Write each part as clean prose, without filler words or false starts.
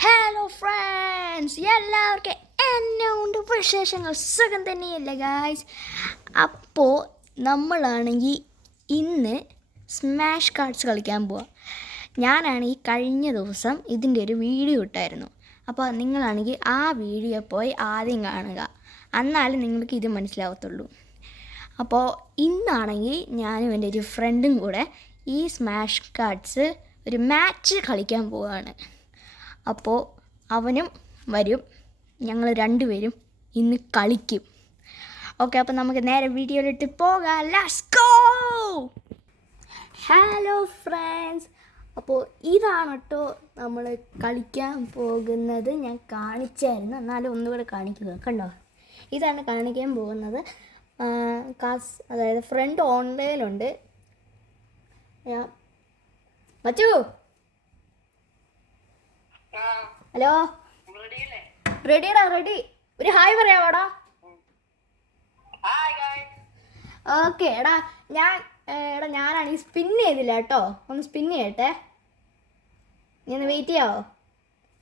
Hello friends, എല്ലാവർക്കും എന്നെ കൊണ്ട് വിശേഷങ്ങൾ സുഖം തന്നെയല്ലേ ഗായ്സ്. അപ്പോൾ നമ്മളാണെങ്കിൽ ഇന്ന് സ്മാഷ് കാർഡ്സ് കളിക്കാൻ പോവാം. ഞാനാണെങ്കിൽ കഴിഞ്ഞ ദിവസം ഇതിൻ്റെ ഒരു വീഡിയോ ഇട്ടായിരുന്നു. അപ്പോൾ നിങ്ങളാണെങ്കിൽ ആ വീഡിയോ പോയി ആദ്യം കാണുക, എന്നാലും നിങ്ങൾക്ക് ഇത് മനസ്സിലാവത്തുള്ളൂ. അപ്പോൾ ഇന്നാണെങ്കിൽ ഞാനും എൻ്റെ ഒരു ഫ്രണ്ടും കൂടെ ഈ സ്മാഷ് കാർഡ്സ് ഒരു മാച്ച് കളിക്കാൻ പോവുകയാണ്. അപ്പോൾ അവനും വരും, ഞങ്ങൾ രണ്ടുപേരും ഇന്ന് കളിക്കും. ഓക്കെ, അപ്പോൾ നമുക്ക് നേരെ വീഡിയോയിലിട്ട് പോകാം. Let's go. ഹലോ ഫ്രണ്ട്സ്, അപ്പോൾ ഇതാണ് കേട്ടോ നമ്മൾ കളിക്കാൻ പോകുന്നത്. ഞാൻ കാണിച്ചായിരുന്നു, എന്നാലും ഒന്നുകൂടെ കാണിക്കുക. കണ്ടോ, ഇതാണ് കാണിക്കാൻ പോകുന്നത്. അതായത് ഫ്രണ്ട് ഓൺലൈനുണ്ട്. മച്ചു, ഹലോ, റെഡിയാടാ, റെഡി. ഒരു ഹായ് പറയാവാടാ. ഓക്കെ എടാ, ഞാനാണെങ്കിൽ സ്പിൻ ചെയ്തില്ല കേട്ടോ. ഒന്ന് സ്പിൻ ചെയ്യട്ടെ. നീ ഒന്ന് വെയിറ്റ് ചെയ്യാവോ?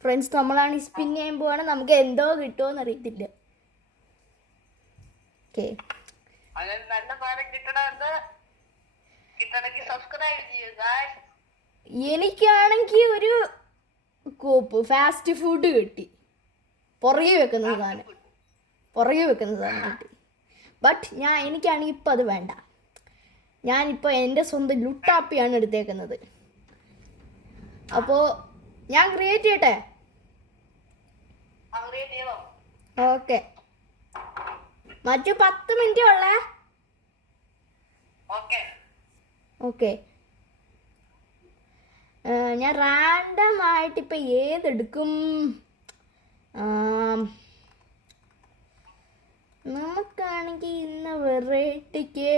ഫ്രണ്ട്സ്, നമ്മളാണെങ്കിൽ സ്പിൻ ചെയ്യാൻ പോവാണ്. നമുക്ക് എന്തോ കിട്ടുമോന്ന് അറിയത്തില്ല. ഓക്കെ, എനിക്കാണെങ്കിൽ ഒരു കോപ്പ് ഫാസ്റ്റ് ഫുഡ് കിട്ടി. പുറകെ വെക്കുന്ന സാധനം കിട്ടി. ബട്ട് എനിക്കാണെങ്കിൽ ഇപ്പം അത് വേണ്ട. ഞാനിപ്പോൾ എൻ്റെ സ്വന്തം ലുട്ടാപ്പിയാണ് എടുത്തേക്കുന്നത്. അപ്പോൾ ഞാൻ ക്രിയേറ്റ് ചെയ്യട്ടെ. ഓക്കെ, മറ്റു 10 മിനിറ്റ് ഉള്ളേ. ഓക്കെ, ഞാൻ റാൻഡം ആയിട്ട് ഇപ്പം ഏതെടുക്കും? നമുക്കാണെങ്കിൽ ഇന്ന് വെറൈറ്റിക്ക്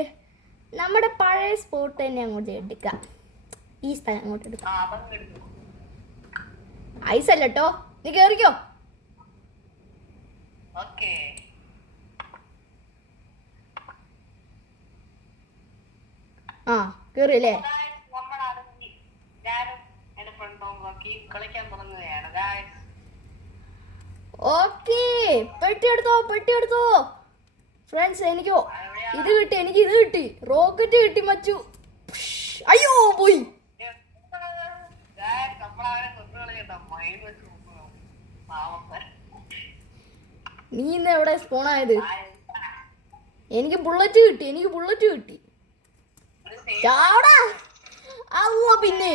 നമ്മുടെ പഴയ സ്പോട്ട് തന്നെ അങ്ങോട്ട് എടുക്കാം. ഈ സ്ഥലം അങ്ങോട്ട് എടുക്കാം. ഐസല്ല കേട്ടോ, നീ കേറിക്കോ. ആ, കേറിയല്ലേ? Okay, പെട്ടിയെടുത്തോ friends. എനിക്ക് ഇത് കിട്ടി. റോക്കറ്റ് കിട്ടി മച്ചു. അയ്യോ, പോയി. നീ ഇന്ന് എവിടെ സ്പോണായത്? എനിക്ക് ബുള്ളറ്റ് കിട്ടി. ചാടാ. പിന്നെ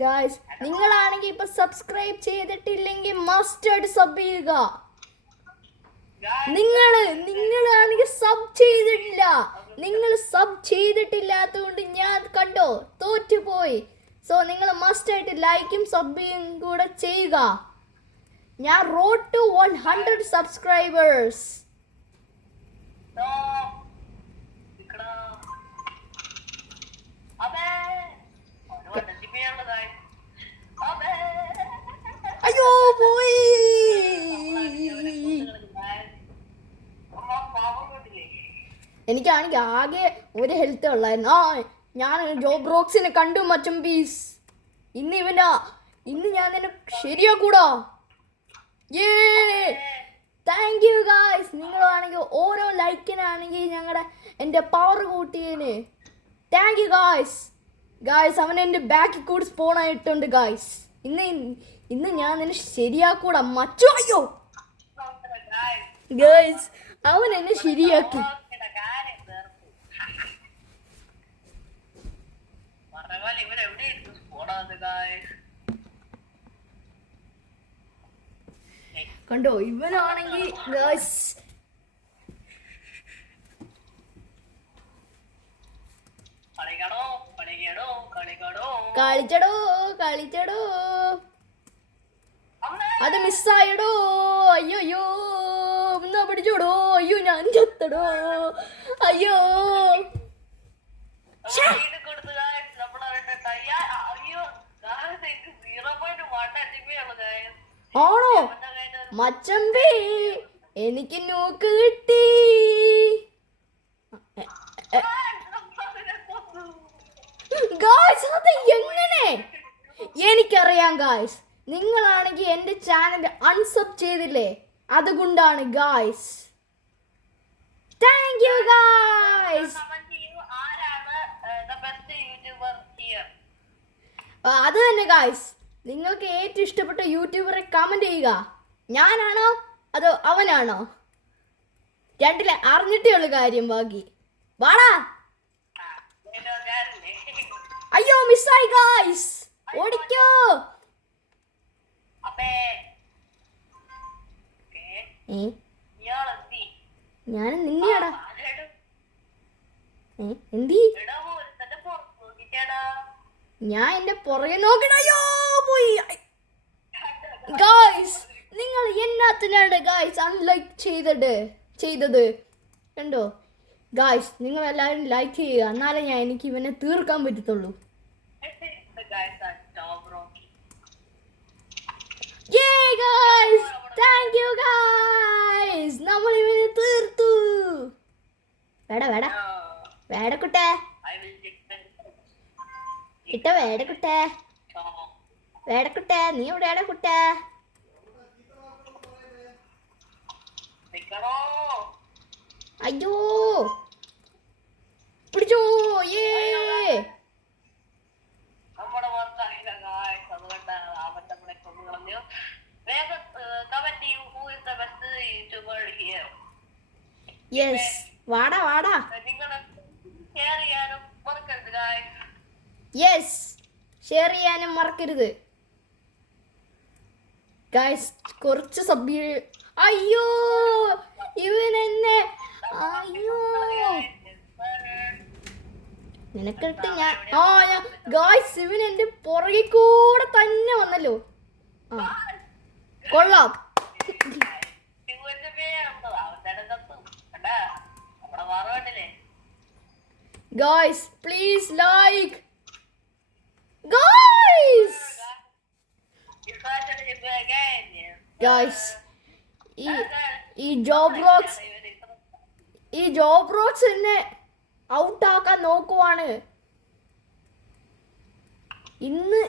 ഗായ്സ്, നിങ്ങളാണെങ്കിൽ ഇപ്പൊ സബ്സ്ക്രൈബ് ചെയ്തിട്ടില്ലെങ്കിൽ മസ്റ്റ് ആയിട്ട് സബ് ചെയ്യുക. നിങ്ങളാണെങ്കിൽ സബ് ചെയ്തിട്ടില്ലാത്തതുകൊണ്ട് ഞാൻ കണ്ടോ തോറ്റുപോയി. സോ നിങ്ങൾ മസ്റ്റ് ആയിട്ട് ലൈക്കും സബ്ബും കൂടെ ചെയ്യുക. ഞാൻ റോഡ് ടു 100 സബ്സ്ക്രൈബേഴ്സ്. അയ്യോ, പോയി. എനിക്കാണെങ്കിൽ ആകെ ഒരു ഹെൽത്ത് ഉള്ളായിരുന്നു. ഞാൻ ജോബ് റോക്സിനെ കണ്ടു മച്ചും പീസ്. ഇന്ന് ഞാൻ നിന്നെ ശരിയാക്കൂടാ. Thank you guys. നിങ്ങളാണെങ്കിൽ ഓരോ ലൈക്കിനാണെങ്കിൽ എൻ്റെ പവർ കൂട്ടിയതിന് താങ്ക് യു ഗായ്സ്. അവൻ എൻ്റെ ബാക്കിൽ കൂടി സ്പോൺ ആയിട്ടുണ്ട് ഗായ്സ്. ഇന്ന് ഞാൻ നിന്നെ ശരിയാക്കൂടാ മച്ചു. അയ്യോ ഗായ്സ്, അവൻ എന്നെ ശരിയാക്കി. കണ്ടോ, ഇവനാണെങ്കിൽ ഗായ്സ് കളിച്ചടോ. അത് മിസ്സായടോ. അയ്യോ, എന്നാ പിടിച്ചോടോ. അയ്യോ, ഞാൻ ചത്തടോ. അയ്യോ, ആണോ മച്ചമ്പി? എനിക്ക് നോക്ക് കിട്ടി. ഗായ്സ് അത് എങ്ങനെ? എനിക്കറിയാം ഗായ്സ്, നിങ്ങളാണെങ്കിൽ എൻ്റെ ചാനൽ അൺസബ് ചെയ്തില്ലേ, അതുകൊണ്ടാണ് ഗായ്സ്. Thank you guys. അത് തന്നെ ഗായ്സ്, നിങ്ങൾക്ക് ഏറ്റവും ഇഷ്ടപ്പെട്ട യൂട്യൂബറെ കമന്റ് ചെയ്യുക. ഞാനാണോ അതോ അവനാണോ? രണ്ടിലെ അറിഞ്ഞിട്ടേ ഉള്ളു കാര്യം. ബാക്കി വാടാ. അയ്യോ മിസ്സായി ഗായ്സ്, ഓടിക്കോ. ഞാൻ നിന്നെയാടാ. എന്തി ഞാൻ എന്റെ പുറകെ നോക്കണയോ പോയി. ഗായ്സ് നിങ്ങൾ എന്നാത്തിനാണ് ഗായ്സ് അൺലൈക്ക് ചെയ്തത് കണ്ടോ ഗായ്സ്? നിങ്ങൾ എല്ലാവരും ലൈക്ക് ചെയ്യുക, എന്നാലേ എനിക്ക് ഇവനെ തീർക്കാൻ പറ്റത്തുള്ളൂ. താങ്ക് യു ഗായ്സ്, നമ്മൾ ഇവനെ തീർത്തു. വേടക്കുട്ടെ ഇട്ട വേടക്കുട്ടെ നീ എവിടെയാടാ കുട്ടെ? അയ്യോ പിടിച്ചോ. യെസ് വാടാ. യെസ് ഷെയർ ചെയ്യാനും മറക്കരുത് ഗായ്സ്. കുറച്ച് അയ്യോ ഇവൻ എന്നെ, അയ്യോ നിനക്കിട്ട് ഞാൻ ഗായ്സ് ഇവൻ എന്റെ പുറകെ കൂടെ തന്നെ വന്നല്ലോ. കൊള്ളാം ഗായ്സ്. Please like guys. ഈ ജോബ് റോക്സ് എന്നെ ഔട്ടാക്കാൻ നോക്കുവാണ് ഇന്ന്.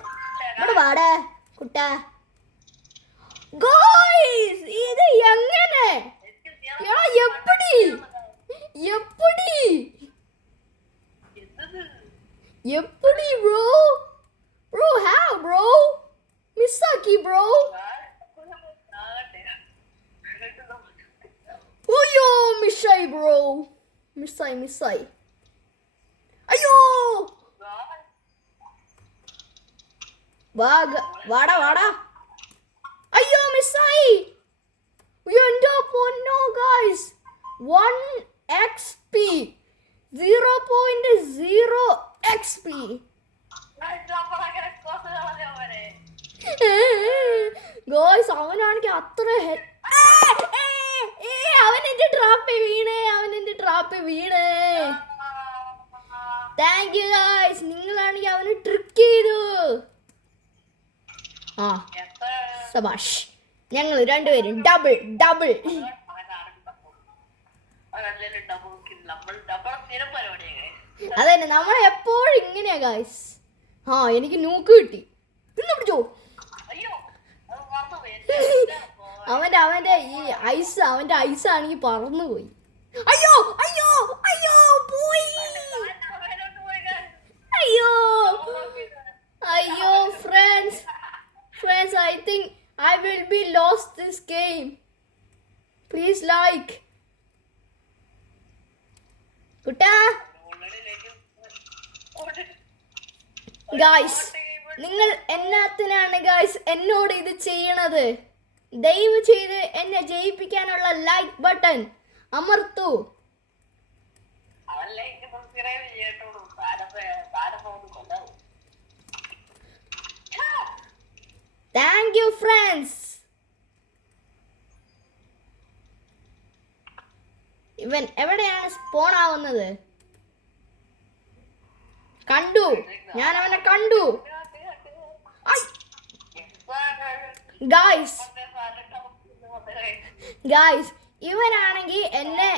ഇവിടെ വാടേ കുട്ട. ഗായ്സ് ഇത് എങ്ങനെ? എപ്പടി ബ്രോ how bro മിസ്സാക്കി ബ്രോ. അയ്യോ മിസ്സായി ബ്രോ, മിസ്സായി. അയ്യോ വാടാ. അയ്യോ മിസ്സായി. എന്റെ പൊന്നോ ഗായ്സ്, 1 XP 0.0 XP. ഗായ്സ് അവനാണെങ്കിൽ അത്ര അവൻ എന്റെ ട്രാപ്പിൽ വീണേ. താങ്ക് യു ഗായ്സ്, നിങ്ങളാണെങ്കിൽ അവന് ട്രിക്ക് ചെയ്തു. സബാഷ്, ഞങ്ങൾ രണ്ടുപേരും ഡബിൾ. അതന്നെ നമ്മൾ എപ്പോഴും ഇങ്ങനെയാ ഗായ്സ്. എനിക്ക് നൂക്ക് കിട്ടി. തിന്നു പിടിച്ചോ. അവന്റെ ഈ അവന്റെ ഐസ് ആണെങ്കിൽ പറന്നുപോയി. അയ്യോ പോയി. അയ്യോ friends I think I will be lost this game. Please like. കുട്ടാ ഗായ്സ്, നിങ്ങൾ എന്നാത്തിനാണ് ഗായ്സ് എന്നോട് ഇത് ചെയ്യണത്? ദയവ് ചെയ്ത് എന്നെ ജയിപ്പിക്കാനുള്ള ലൈക്ക് ബട്ടൺ അമർത്തൂ. Thank you friends. ഇവൻ എവിടെയാണ് സ്പോൺ ആവുന്നത്? ഞാൻ അവനെ കണ്ടു. ഗായ്സ് ഇവനാണെങ്കിൽ എന്നെ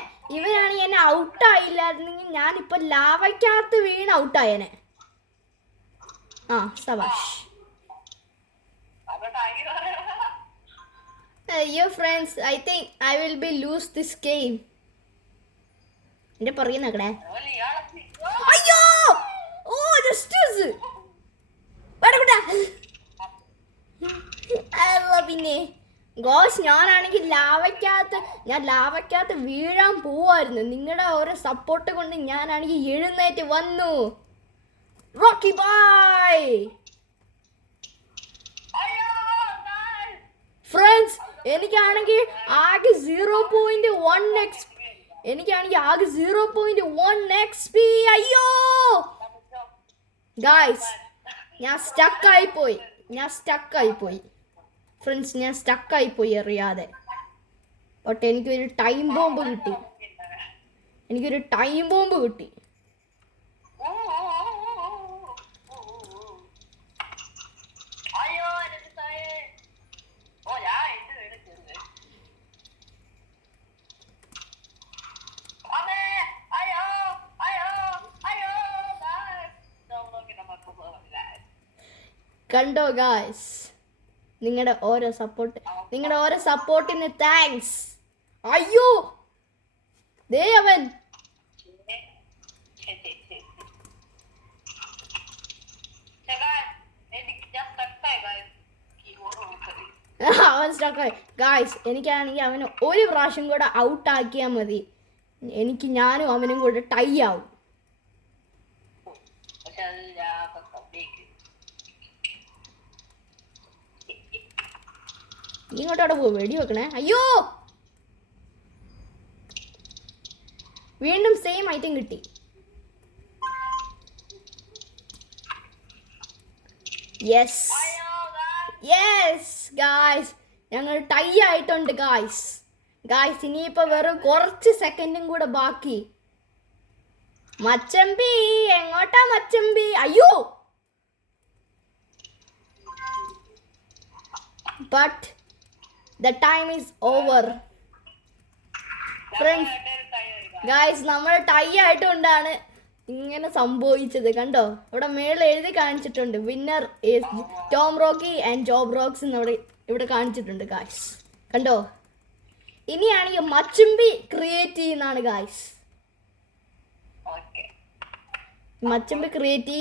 ഔട്ടായില്ലായിരുന്നെങ്കിൽ ഞാനിപ്പോൾ ലാവയ്ക്കകത്ത് വീണ് ഔട്ടായേനെ. ആ സബാഷ്. അയ്യോ friends, I think I will be lose this game. എന്റെ പുറകെ നോക്കണേ. അയ്യോ ഓ ജസ്റ്റ് പിന്നെ ഗോസ് ഞാനാണെങ്കിൽ ലാവയ്ക്കകത്ത് വീഴാൻ പോവായിരുന്നു. നിങ്ങളുടെ ഓരോ സപ്പോർട്ട് കൊണ്ട് ഞാനാണെങ്കിൽ എഴുന്നേറ്റ് വന്നു. റോക്കി ബോയ് ഫ്രണ്ട്സ്, എനിക്കാണെങ്കിൽ ആകെ 0.1 XP. അയ്യോ ഗായ്സ്, ഞാൻ സ്റ്റക്കായി പോയി ഫ്രണ്ട്സ്, ഞാൻ സ്റ്റക്കായി പോയി അറിയാതെ. ബട്ട് എനിക്കൊരു ടൈം ബോംബ് കിട്ടി. കണ്ടോ ഗായ്സ്, നിങ്ങളുടെ ഓരോ സപ്പോർട്ടിന് താങ്ക്സ്. അയ്യോ ദേ അവൻ സ്റ്റക്കായി. ഗായ്സ്, എനിക്കാണെങ്കിൽ അവന് ഒരു പ്രാവശ്യം കൂടെ ഔട്ട് ആക്കിയാൽ മതി. ഞാനും അവനും കൂടെ ടൈ ആവും. ഇങ്ങോട്ടോടെ പോ, വെടി വെക്കണേ. അയ്യോ വീണ്ടും സെയിം ഐറ്റം കിട്ടി. യെസ് ഗായ്സ്, ഞങ്ങൾ ടൈ ആയിട്ടുണ്ട് ഗായ്സ്. ഇനിയിപ്പോ വെറും കുറച്ച് സെക്കൻഡും കൂടെ ബാക്കി. മച്ചമ്പി എങ്ങോട്ടാ മച്ചമ്പി? അയ്യോ but the time is over. Friends guys, നമ്മൾ ടൈ ആയിട്ടുകൊണ്ടാണ് ഇങ്ങനെ സംഭവിച്ചത്. കണ്ടോ, ഇവിടെ മേളിൽ എഴുതി കാണിച്ചിട്ടുണ്ട് winner is Tom Rocky and job rocks എന്ന് ഇവിടെ കാണിച്ചിട്ടുണ്ട് ഗായ്സ്. കണ്ടോ, ഇനിയാണെങ്കിൽ മച്ചമ്പി ക്രിയേറ്റ് ചെയ്യുന്നതാണ് ഗായ്സ്. മച്ചമ്പി ക്രിയേറ്റ്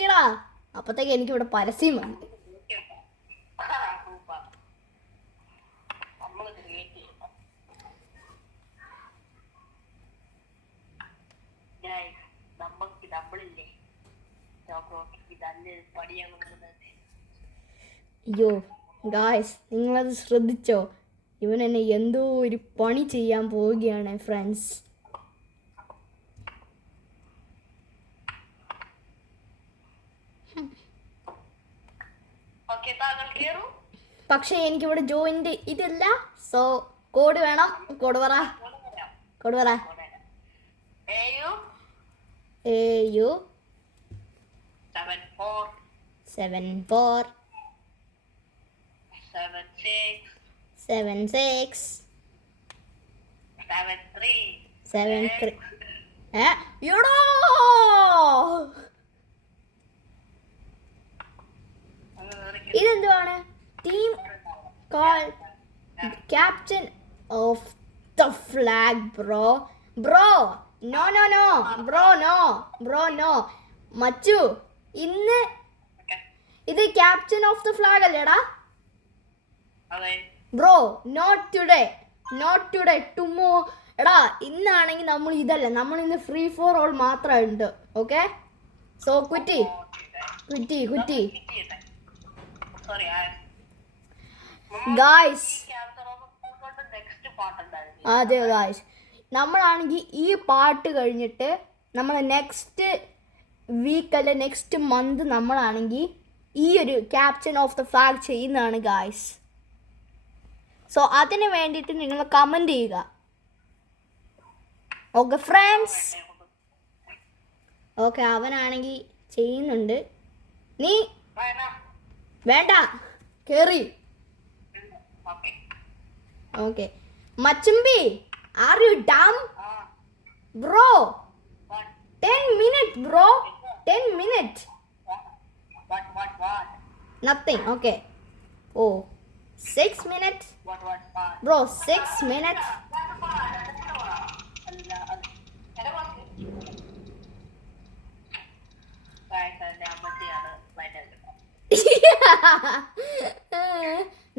ചെയ്യടാ. അപ്പത്തേക്ക് എനിക്ക് ഇവിടെ പരസ്യം വന്നു. അയ്യോ ഗായ്സ്, നിങ്ങളത് ശ്രദ്ധിച്ചോ? ഇവൻ എന്നെ എന്തോ ഒരു പണി ചെയ്യാൻ പോവുകയാണ് ഫ്രണ്ട്സ്. പക്ഷേ എനിക്കിവിടെ ജോയിന്റ് ഇതില്ല. സോ കോഡ് വേണം. കോഡ് പറ. AU 74 76 73. എടോ ഇതെന്തുവാണ്? Team call captain of the flag bro no മച്ചു, ഇന്ന് ഇത് ക്യാപ്റ്റൻ ഓഫ് ദ ഫ്ലാഗ് അല്ലേടാ ബ്രോ? Not today tomorrow. എടാ ഇന്നാണെങ്കിൽ നമ്മൾ ഇതല്ല, നമ്മൾ ഇന്ന് ഫ്രീ ഫോർ ഓൾ മാത്രമുണ്ട്. ഓക്കെ, സോ കുറ്റി. ഗായ്സ് അതെ ഗായ്സ്, നമ്മളാണെങ്കിൽ ഈ പാട്ട് കഴിഞ്ഞിട്ട് നമ്മൾ നെക്സ്റ്റ് വീക്ക് അല്ലെ നെക്സ്റ്റ് മന്ത് നമ്മളാണെങ്കിൽ ഈ ഒരു ക്യാപ്റ്റൻ ഓഫ് ദ ഫ്ലാഗ് ചെയ്യുന്നതാണ് ഗായ്സ്. സോ അതിന് വേണ്ടിയിട്ട് നിങ്ങൾ കമൻറ്റ് ചെയ്യുക. Okay friends. ഓക്കെ, അവനാണെങ്കിൽ ചെയ്യുന്നുണ്ട്. നീ വേണ്ട കേറി. Okay. Machumbi, are you dumb? Bro, 10 minutes, bro. 10 minutes. What? Nothing. Okay. Oh, 6 minutes. What? Bro, 6 minutes.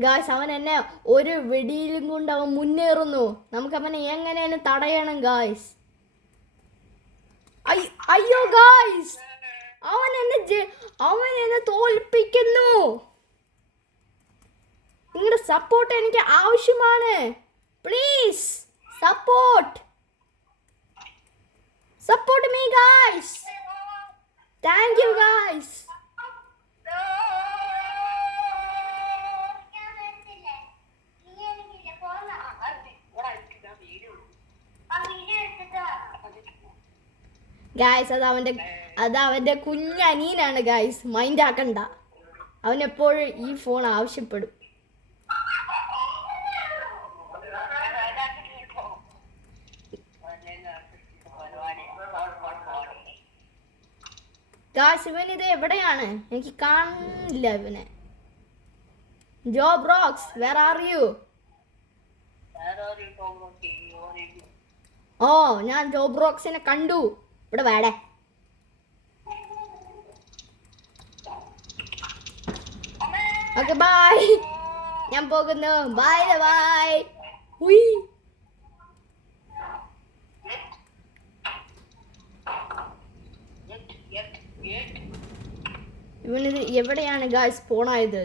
Guys അവൻ എന്നെ ഒരു വെടിയിലും കൊണ്ട് അവൻ മുന്നേറുന്നു. നമുക്ക് അവനെ എങ്ങനെയാണ് തടയണം ഗായ്സ്? അയ്യോ ഗായ്സ്, അവൻ എന്നെ തോൽപ്പിക്കുന്നു. നിങ്ങളുടെ സപ്പോർട്ട് എനിക്ക് ആവശ്യമാണ്. Please support me guys. Thank you guys. Guys അത് അവന്റെ കുഞ്ഞനീനാണ് ഗായ്സ്, മൈൻഡ് ആക്കണ്ട. അവൻ എപ്പോഴും ഈ ഫോൺ ആവശ്യപ്പെടും. ഗായ്സ് ഇവനിത് എവിടെയാണ്? എനിക്ക് കാണില്ല ഇവനെ. ജോബ്രോക്സ്, വേർ ആർ യു? ഓ, ഞാൻ ജോബ്രോക്സിനെ കണ്ടു. ഇവിടെ വേടേ. ഓക്കെ ബൈ, ഞാൻ പോകുന്നു. Bye bye. ഇവനിത് എവിടെയാണ് ഗായ്സ് പോണായത്?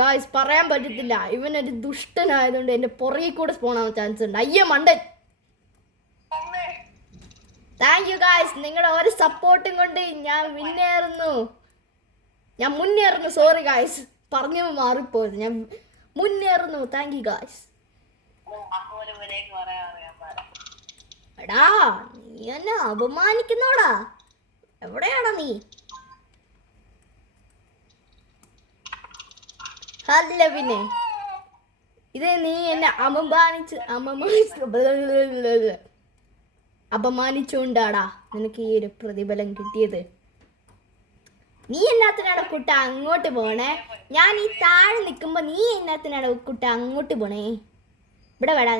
ഗായ്സ് പറയാൻ പറ്റത്തില്ല. ഇവനൊരു ദുഷ്ടനായതുകൊണ്ട് എന്റെ പുറകെ കൂടെ സ്പോണാവാൻ ചാൻസ് ഉണ്ട്. അയ്യോ മണ്ടൻ. താങ്ക് യു ഗായ്സ്, നിങ്ങളുടെ ഒരു സപ്പോർട്ടും കൊണ്ട് ഞാൻ മുന്നേറുന്നു. സോറി ഗായ്സ്, പറഞ്ഞു മാറിപ്പോയത്. ഞാൻ മുന്നേറുന്നു. Thank you guys. എടാ, നീ എന്നെ അപമാനിക്കുന്നോടാ. എവിടെയാടാ നീ? അല്ല പിന്നെ ഇത് നീ എന്നെ അപമാനിച്ചുകൊണ്ടാടാ നിനക്ക് ഈ ഒരു പ്രതിഫലം കിട്ടിയത്. നീ എന്നാത്തിനാണ് കുട്ട അങ്ങോട്ട് പോണേ? ഞാൻ ഈ താഴെ നിൽക്കുമ്പോ നീ എന്നാത്തിനാണ് കുട്ട അങ്ങോട്ട് പോണേ? ഇവിടെ വേടാ.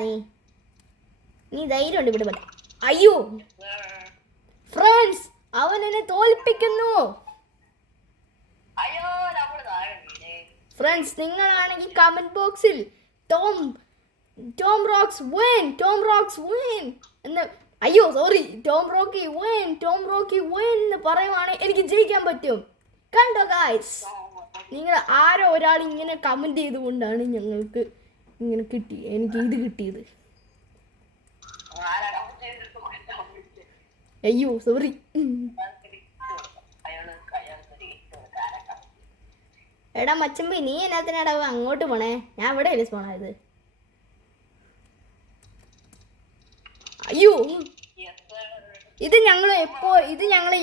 നീ ധൈര്യമുണ്ട് ഇവിടെ വേണ്ട. അയ്യോ ഫ്രണ്ട്സ്, അവൻ എന്നെ തോൽപ്പിക്കുന്നു. ഫ്രണ്ട്സ്, നിങ്ങളാണെങ്കിൽ കമന്റ് ബോക്സിൽ ടോം റോക്സ് വിൻ എന്ന്, അയ്യോ സോറി, ടോം റോക്കി വിൻ എന്ന് പറയുവാണെങ്കിൽ എനിക്ക് ജയിക്കാൻ പറ്റും. കണ്ടോ ഗായ്സ്, നിങ്ങൾ ആരോ ഒരാൾ ഇങ്ങനെ കമന്റ് ചെയ്തുകൊണ്ടാണ് ഞങ്ങൾക്ക് എനിക്ക് ഇത് കിട്ടിയത്. അയ്യോ സോറി. എടാ മച്ചമ്പി, നീ എന്നാത്തിനാടാ അങ്ങോട്ട് പോണേ? ഞാൻ ഇവിടെ അല്ലേ പോണത്. അയ്യോ, ഇത് ഞങ്ങൾ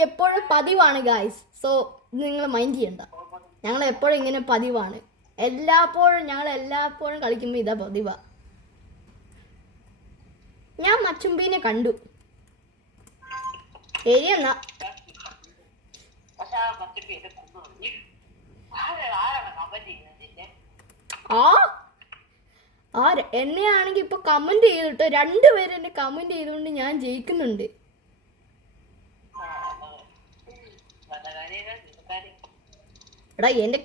എപ്പോഴും പതിവാണ് ഗായ്സ്. സോ നിങ്ങൾ മൈൻഡ് ചെയ്യണ്ട. ഞങ്ങൾ എപ്പോഴും ഇങ്ങനെ പതിവാണ്. ഞങ്ങൾ എല്ലാപ്പോഴും കളിക്കുമ്പോൾ ഇതാ പതിവാ. ഞാൻ മച്ചുമ്പീനെ കണ്ടു. ശരിയെന്നാ. എന്നെ ആണെങ്കിൽ ഇപ്പൊ കമന്റ് ചെയ്തിട്ടോ, 2 പേര് എന്നെ കമന്റ് ചെയ്തുകൊണ്ട് ഞാൻ ജയിക്കുന്നുണ്ട്. എടാ എന്റെ